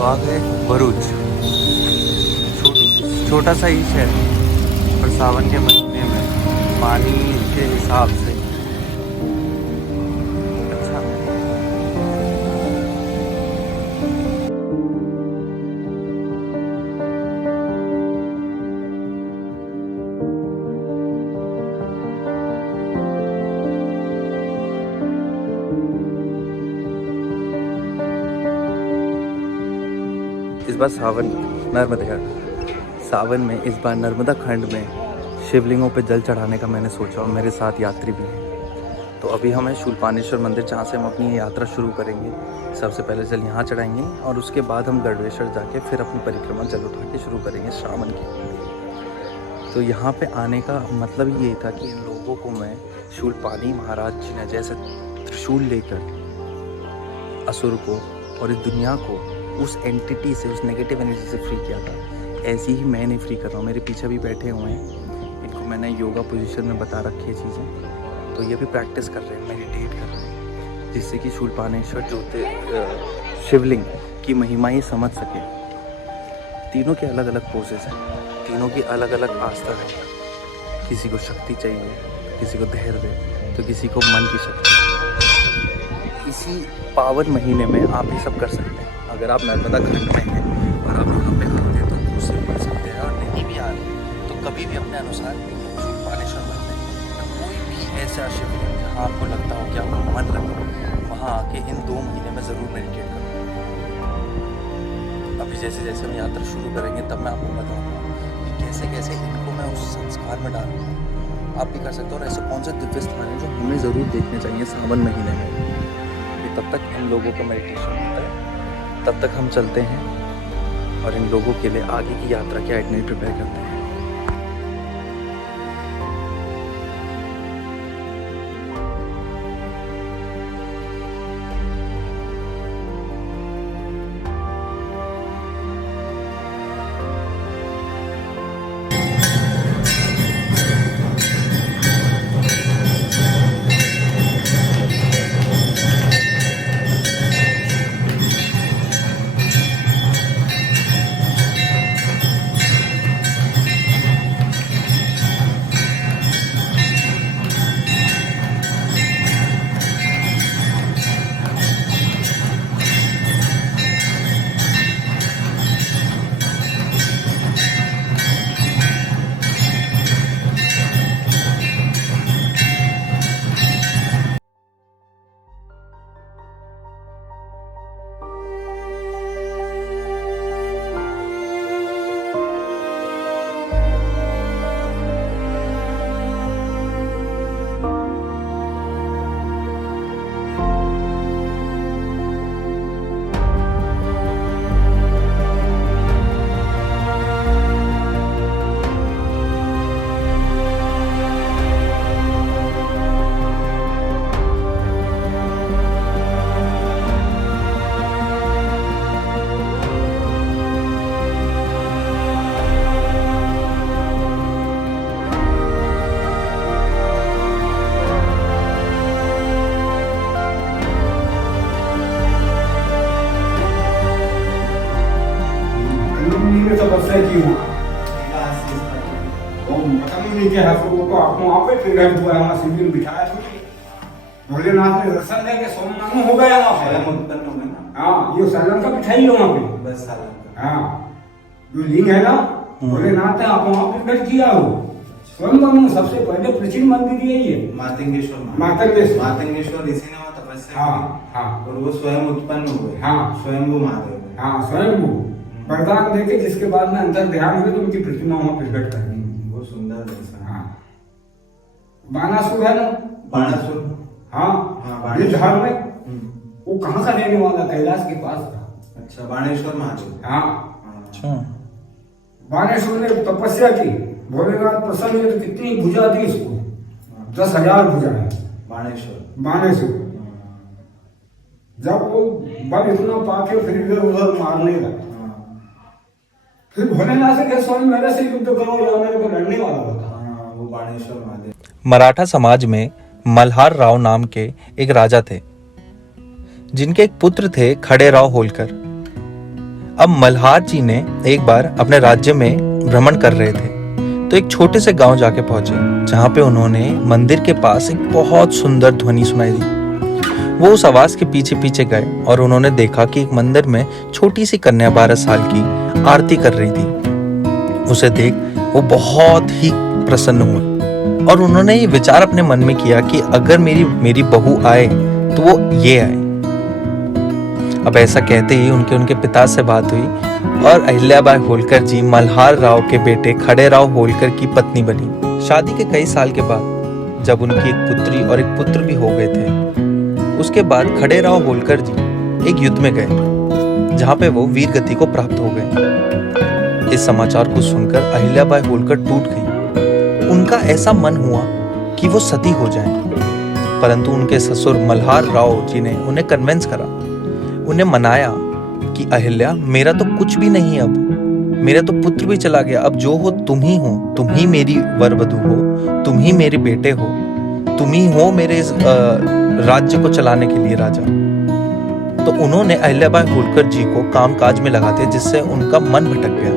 तो आ गए भरूच। छोटा सा ही शहर और सावन के महीने में पानी के हिसाब से अच्छा। इस बार सावन में इस बार नर्मदा खंड में शिवलिंगों पे जल चढ़ाने का मैंने सोचा और मेरे साथ यात्री भी हैं। तो अभी हमें शूलपाणेश्वर मंदिर जहाँ से हम अपनी यात्रा शुरू करेंगे, सबसे पहले जल यहाँ चढ़ाएंगे और उसके बाद हम गढ़वेश्वर जाके फिर अपनी परिक्रमा जल उठा के शुरू करेंगे श्रावण की। तो यहाँ पे आने का मतलब ये था कि इन लोगों को मैं शूलपाणी महाराज जी ने जैसे त्रिशूल लेकर असुर को और इस दुनिया को उस एंटिटी से, उस नेगेटिव एनर्जी से फ्री किया था, ऐसी ही मैं नहीं फ्री कर रहा हूँ। मेरे पीछे भी बैठे हुए हैं, इनको मैंने योगा पोजीशन में बता रखी है चीज़ें, तो ये भी प्रैक्टिस कर रहे हैं, मेडिटेट कर रहे हैं, जिससे कि शूलपाणेश्वर जो शिवलिंग की महिमा ही समझ सके। तीनों के अलग अलग पोजेस हैं, तीनों की अलग अलग आस्था है। किसी को शक्ति चाहिए, किसी को धैर्य, तो किसी को मन की शक्ति। इसी पावन महीने में आप ये सब कर सकते हैं। अगर आप नर्मदा खंड में हैं और आप यहाँ पे आते हैं तो उससे पढ़ सकते हैं, और नहीं भी आ रहे तो कभी भी अपने अनुसार शूलपाणेश्वर मंदिर या कोई भी ऐसा शिवलिंग जहाँ आपको लगता हो कि आपका मन लगे, वहाँ आके इन 2 महीने में ज़रूर मेडिटेट करो। अभी जैसे जैसे हम यात्रा शुरू करेंगे तब मैं आपको बताऊँगा कि कैसे कैसे इनको मैं उस संस्कार में डालूँगा। आप भी कर सकते हो। और ऐसे कौन से दिव्य स्थान हैं जो हमें ज़रूर देखने चाहिए सावन महीने में। तब तक इन लोगों का मेडिटेशन होता है, तब तक हम चलते हैं और इन लोगों के लिए आगे की यात्रा की आइटनरी प्रिपेयर करते हैं। भोलेनाथ ने दर्शन देके सोमनाथ हो गया वहाँ पे। हाँ, ये सालन का बिठाई है वहाँ पे, बस सालन का। हाँ, जो लिंग है ना भोलेनाथ ने आप वहाँ पे प्रकट किया हो। स्वयं सबसे पहले प्राचीन मंदिर यही है, मातंगेश्वर ऋषि ने तपस्या। हाँ हाँ, और वो स्वयं उत्पन्न हुए। हाँ, स्वयंभू महादेव। हाँ, स्वयंभू वरदान देके जिसके बाद में अंतर ध्यान हुए तो उनकी प्रतिमा वहाँ प्रकट कर दी। वो सुंदर दर्शन। हाँ, बाणासुर है ना, बाणासुर। हाँ हाँ, झाड़ में वो कहाँ का रहने वाला, कैलाश के पास था। अच्छा, बाणेश्वर महादेव। हाँ अच्छा, बाणेश्वर ने तपस्या की, भोलेनाथ प्रसन्न हुए तो कितनी भुजा दी इसको, 10,000 भुजाएं। बाणेश्वर जब वो बल इतना पाके फिर इधर उधर मारने लगा, फिर भोलेनाथ से कहे स्वामी मेरे से युद्ध करो या मेरे को लड़ने वाला होता। वो बाणेश्वर महादेव। मराठा समाज में मल्हार राव नाम के एक राजा थे, जिनके एक पुत्र थे खड़े राव होलकर। अब मल्हार जी ने एक बार अपने राज्य में भ्रमण कर रहे थे तो एक छोटे से गांव जाके पहुंचे, जहां पे उन्होंने मंदिर के पास एक बहुत सुंदर ध्वनि सुनाई दी। वो उस आवाज के पीछे पीछे गए और उन्होंने देखा कि एक मंदिर में छोटी सी कन्या 12 साल की आरती कर रही थी। उसे देख वो बहुत ही प्रसन्न हुए और उन्होंने ये विचार अपने मन में किया कि अगर मेरी बहू आए तो वो ये आए। अब ऐसा कहते ही उनके पिता से बात हुई और अहिल्याबाई होलकर जी मल्हार राव के बेटे खड़ेराव होलकर की पत्नी बनी। शादी के कई साल के बाद जब उनकी एक पुत्री और एक पुत्र भी हो गए थे, उसके बाद खड़ेराव होलकर जी एक युद्ध में गए जहां पे वो वीर गति को प्राप्त हो गए। इस समाचार को सुनकर अहिल्याबाई होलकर टूट गई। उनका ऐसा मन हुआ कि वो सती हो जाएं, परंतु उनके ससुर मल्हार राव जी ने उन्हें कन्विंस करा, उन्हें मनाया कि अहिल्या, मेरा तो कुछ भी नहीं, अब मेरा तो पुत्र भी चला गया, अब जो हो तुम ही हो, तुम ही मेरी वर वधू हो, तुम ही मेरे बेटे हो, तुम ही हो मेरे इस राज्य को चलाने के लिए राजा। तो उन्होंने अहिल्याबाई होलकर जी को कामकाज में लगा दिया, जिससे उनका मन भटक गया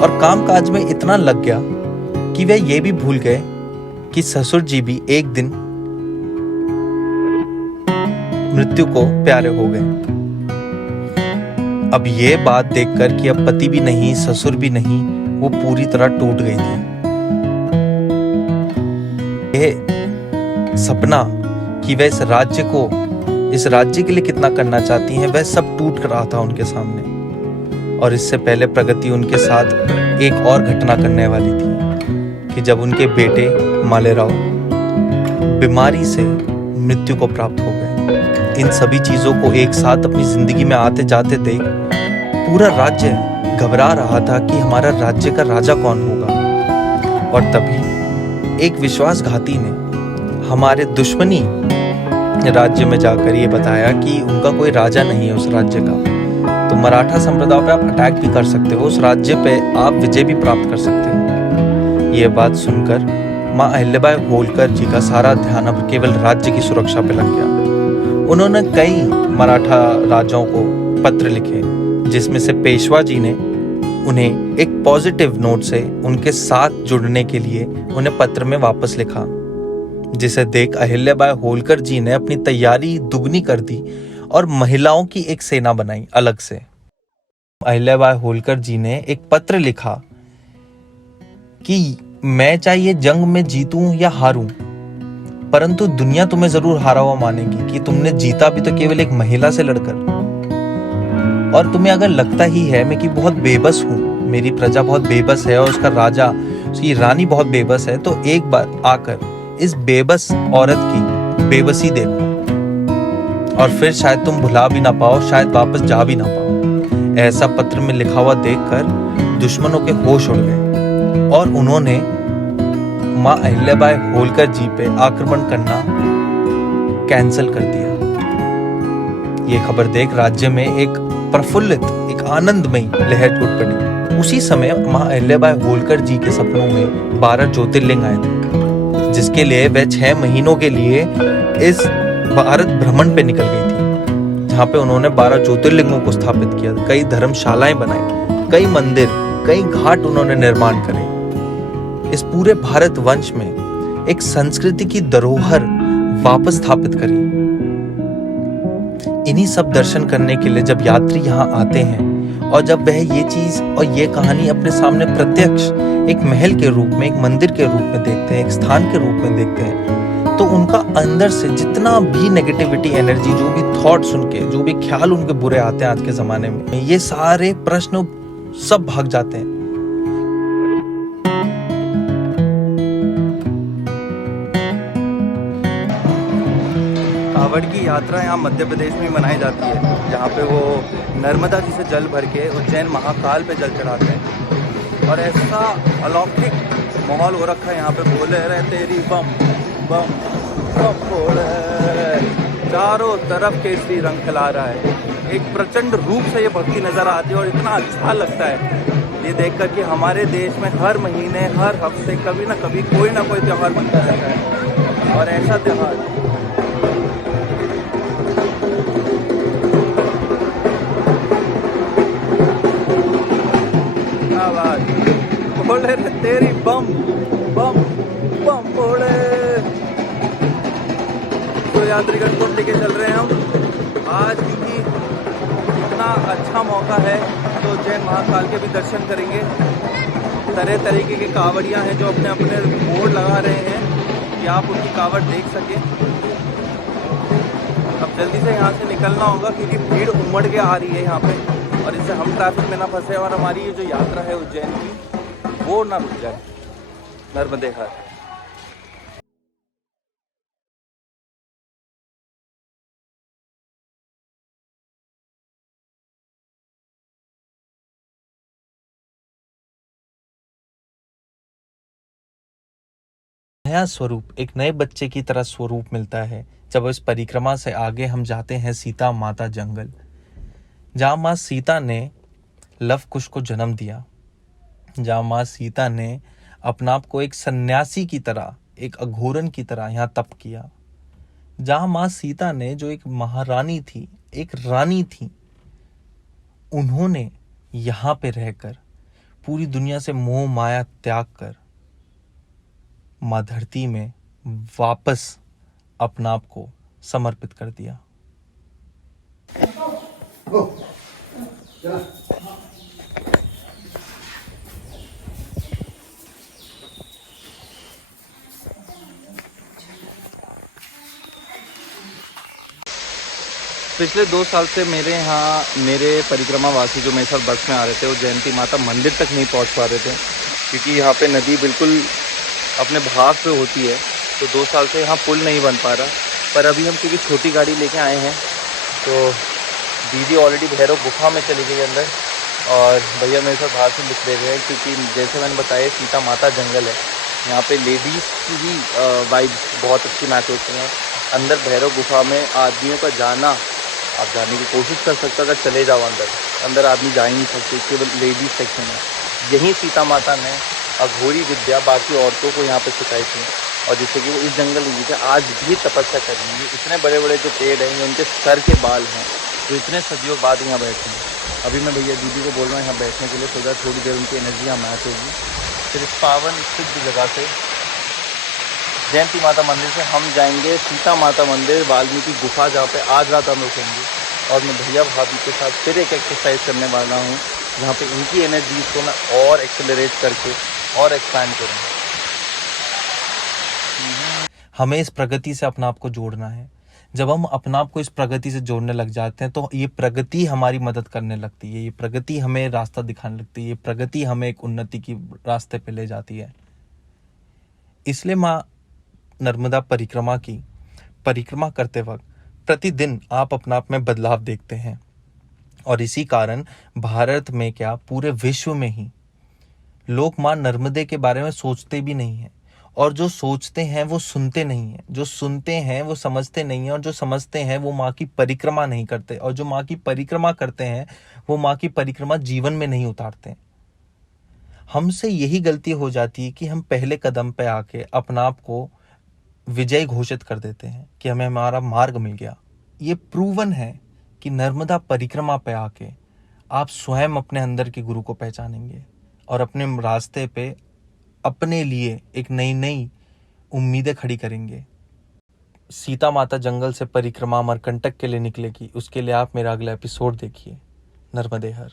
और कामकाज में इतना लग गया कि वे ये भी भूल गए कि ससुर जी भी एक दिन मृत्यु को प्यारे हो गए। अब ये बात देखकर कि अब पति भी नहीं, ससुर भी नहीं, वो पूरी तरह टूट गई थी। यह सपना कि वह इस राज्य के लिए कितना करना चाहती हैं, वह सब टूट कर रहा था उनके सामने। और इससे पहले प्रगति उनके साथ एक और घटना करने वाली थी कि जब उनके बेटे मालेराव बीमारी से मृत्यु को प्राप्त हो गए। इन सभी चीजों को एक साथ अपनी जिंदगी में आते जाते देख पूरा राज्य घबरा रहा था कि हमारा राज्य का राजा कौन होगा। और तभी एक विश्वासघाती ने हमारे दुश्मनी राज्य में जाकर ये बताया कि उनका कोई राजा नहीं है उस राज्य का, तो मराठा संप्रदाय पे आप अटैक भी कर सकते हो, उस राज्य पे आप विजय भी प्राप्त कर सकते हो। ये बात सुनकर माँ अहिल्याबाई होलकर जी का सारा ध्यान अब केवल राज्य की सुरक्षा पे लग गया। उन्होंने कई मराठा राजाओं को पत्र लिखे, जिसमें से पेशवा जी ने उन्हें एक पॉजिटिव नोट से उनके साथ जुड़ने के लिए उन्हें पत्र में वापस लिखा, जिसे देख अहिल्याबाई होलकर जी ने अपनी तैयारी दुगनी कर दी और महिलाओं की एक सेना बनाई अलग से। अहिल्याबाई होलकर जी ने एक पत्र लिखा कि मैं चाहे जंग में जीतूं या हारूं, परंतु दुनिया तुम्हें जरूर हारा हुआ मानेगी कि तुमने जीता भी तो केवल एक महिला से लड़कर। और तुम्हें अगर लगता ही है मैं कि बहुत बेबस हूं, मेरी प्रजा बहुत बेबस है और उसका राजा, उसकी रानी बहुत बेबस है, तो एक बार आकर इस बेबस औरत की बेबसी देखो और फिर शायद तुम भुला भी ना पाओ, शायद वापस जा भी ना पाओ। ऐसा पत्र में लिखा हुआ देखकर दुश्मनों के होश उड़ गए और उन्होंने माँ अहिल्याबाई होलकर जी पे आक्रमण करना कैंसिल कर दिया। ये खबर देख राज्य में एक प्रफुल्लित, एक आनंदमयी लहर टूट पड़ी। उसी समय माँ अहिल्याबाई होलकर जी के सपनों में 12 ज्योतिर्लिंग आए थे, जिसके लिए वह 6 महीनों के लिए इस भारत भ्रमण पे निकल गई थी, जहाँ पे उन्होंने 12 ज्योतिर्लिंगों को स्थापित किया, कई धर्मशालाएं बनाई, कई मंदिर, कई घाट उन्होंने निर्माण करे। इस पूरे भारत वंश में एक संस्कृति की धरोहर वापस स्थापित करी। इन्हीं सब दर्शन करने के लिए जब यात्री यहाँ आते हैं और जब वह ये चीज और ये कहानी अपने सामने प्रत्यक्ष एक महल के रूप में, एक मंदिर के रूप में देखते हैं, एक स्थान के रूप में देखते हैं, तो उनका अंदर से जितना भी नेगेटिविटी एनर्जी, जो भी थॉट सुन के, जो भी ख्याल उनके बुरे आते हैं आज के जमाने में, ये सारे प्रश्न सब भाग जाते हैं। कांवड़ की यात्रा यहाँ मध्य प्रदेश में मनाई जाती है, जहाँ पे वो नर्मदा जी से जल भर के उज्जैन महाकाल पे जल चढ़ाते हैं। और ऐसा अलौकिक माहौल हो रखा है यहाँ पे, बोले रहे तेरी बम बम बम बोले, चारों तरफ केसरी रंग खिला रहा है। एक प्रचंड रूप से ये भक्ति नजर आती है और इतना अच्छा लगता है ये देखकर कि हमारे देश में हर महीने, हर हफ्ते कभी ना कभी कोई ना कोई त्यौहार बनता रहता है। और ऐसा त्यौहार क्या बात, बोले रे तेरी बम बम बम बोले। तो यात्रीगण को लेके चल रहे हैं हम आज, क्योंकि इतना अच्छा मौका है तो उज्जैन महाकाल के भी दर्शन करेंगे। तरह तरीके के कांवड़ियाँ हैं जो अपने अपने बोर्ड लगा रहे हैं कि आप उनकी कांवड़ देख सकें। अब जल्दी से यहाँ से निकलना होगा क्योंकि भीड़ उमड़ के आ रही है यहाँ पे, और इससे हम ट्रैफिक में ना फंसे और हमारी ये जो यात्रा है उज्जैन की वो ना रुक जाए। नर्मदे हर। नया स्वरूप, एक नए बच्चे की तरह स्वरूप मिलता है जब इस परिक्रमा से आगे हम जाते हैं सीता माता जंगल, जहाँ माँ सीता ने लव कुश को जन्म दिया, जहाँ माँ सीता ने अपना आप को एक सन्यासी की तरह, एक अघोरन की तरह यहाँ तप किया, जहाँ माँ सीता ने जो एक महारानी थी, एक रानी थी, उन्होंने यहाँ पे रहकर पूरी दुनिया से मोह माया त्याग कर माँ धरती में वापस अपना आप को समर्पित कर दिया। पिछले 2 साल से मेरे यहाँ मेरे परिक्रमा वासी जो मेरे साथ बस में आ रहे थे वो जयंती माता मंदिर तक नहीं पहुँच पा रहे थे, क्योंकि यहाँ पे नदी बिल्कुल अपने भाव पे होती है, तो 2 साल से यहाँ पुल नहीं बन पा रहा। पर अभी हम क्योंकि छोटी गाड़ी लेके आए हैं तो दीदी ऑलरेडी भैरव गुफा में चली गई अंदर, और भैया मेरे साथ बाहर से निकले हुए हैं, क्योंकि जैसे मैंने बताया सीता माता जंगल है, यहाँ पे लेडीज़ की ही वाइब्स बहुत अच्छी मैच होती हैं। अंदर भैरव गुफा में आदमियों का जाना, आप जाने की कोशिश कर सकते हो, अगर चले जाओ अंदर आदमी जा ही नहीं सकते, केवल लेडीज सेक्शन है। यहीं सीता माता ने अघोरी विद्या बाकी औरतों को यहाँ पे सिखाई थी, और जिससे कि वो इस जंगल में नीचे आज भी तपस्या कर रही है। इतने बड़े बड़े जो पेड़ हैं, उनके सर के बाल हैं जो इतने सदियों बाद यहाँ बैठे हैं। अभी मैं भैया दीदी को बोल रहा हूँ यहाँ बैठने के लिए, सोचा थोड़ी देर उनकी एनर्जी यहाँ मैच होगी। फिर इस पावन सिद्ध जगह से जयंती माता मंदिर से हम जाएंगे सीता माता मंदिर, वाल्मीकि गुफा, जहाँ पे आज रात हम रुकेंगे। और मैं भैया भाभी के साथ फिर एक एक्सरसाइज करने वाला हूँ, जहाँ पे इनकी एनर्जीज को मैं और एक्सेलरेट करके और एक्सपैंड करूँ। हमें इस प्रगति से अपना आप को जोड़ना है। जब हम अपना आप को इस प्रगति से जोड़ने लग जाते हैं तो ये प्रगति हमारी मदद करने लगती है, ये प्रगति हमें रास्ता दिखाने लगती है, ये प्रगति हमें एक उन्नति की रास्ते पे ले जाती है। इसलिए माँ नर्मदा परिक्रमा की परिक्रमा करते वक्त प्रतिदिन आप अपना आप में बदलाव देखते हैं, और इसी कारण भारत में क्या पूरे विश्व में ही लोग माँ नर्मदे के बारे में सोचते भी नहीं हैं, और जो सोचते हैं वो सुनते नहीं हैं, जो सुनते हैं वो समझते नहीं हैं, और जो समझते हैं वो माँ की परिक्रमा नहीं करते, और जो माँ की परिक्रमा करते हैं वो माँ की परिक्रमा जीवन में नहीं उतारते। हमसे यही गलती हो जाती है कि हम पहले कदम पे आके अपना आप को विजय घोषित कर देते हैं कि हमें हमारा मार्ग मिल गया। ये प्रूवन है कि नर्मदा परिक्रमा पे आके आप स्वयं अपने अंदर के गुरु को पहचानेंगे और अपने रास्ते पे अपने लिए एक नई नई उम्मीदें खड़ी करेंगे। सीता माता जंगल से परिक्रमा अमरकंटक के लिए निकलेगी, उसके लिए आप मेरा अगला एपिसोड देखिए। नर्मदे हर।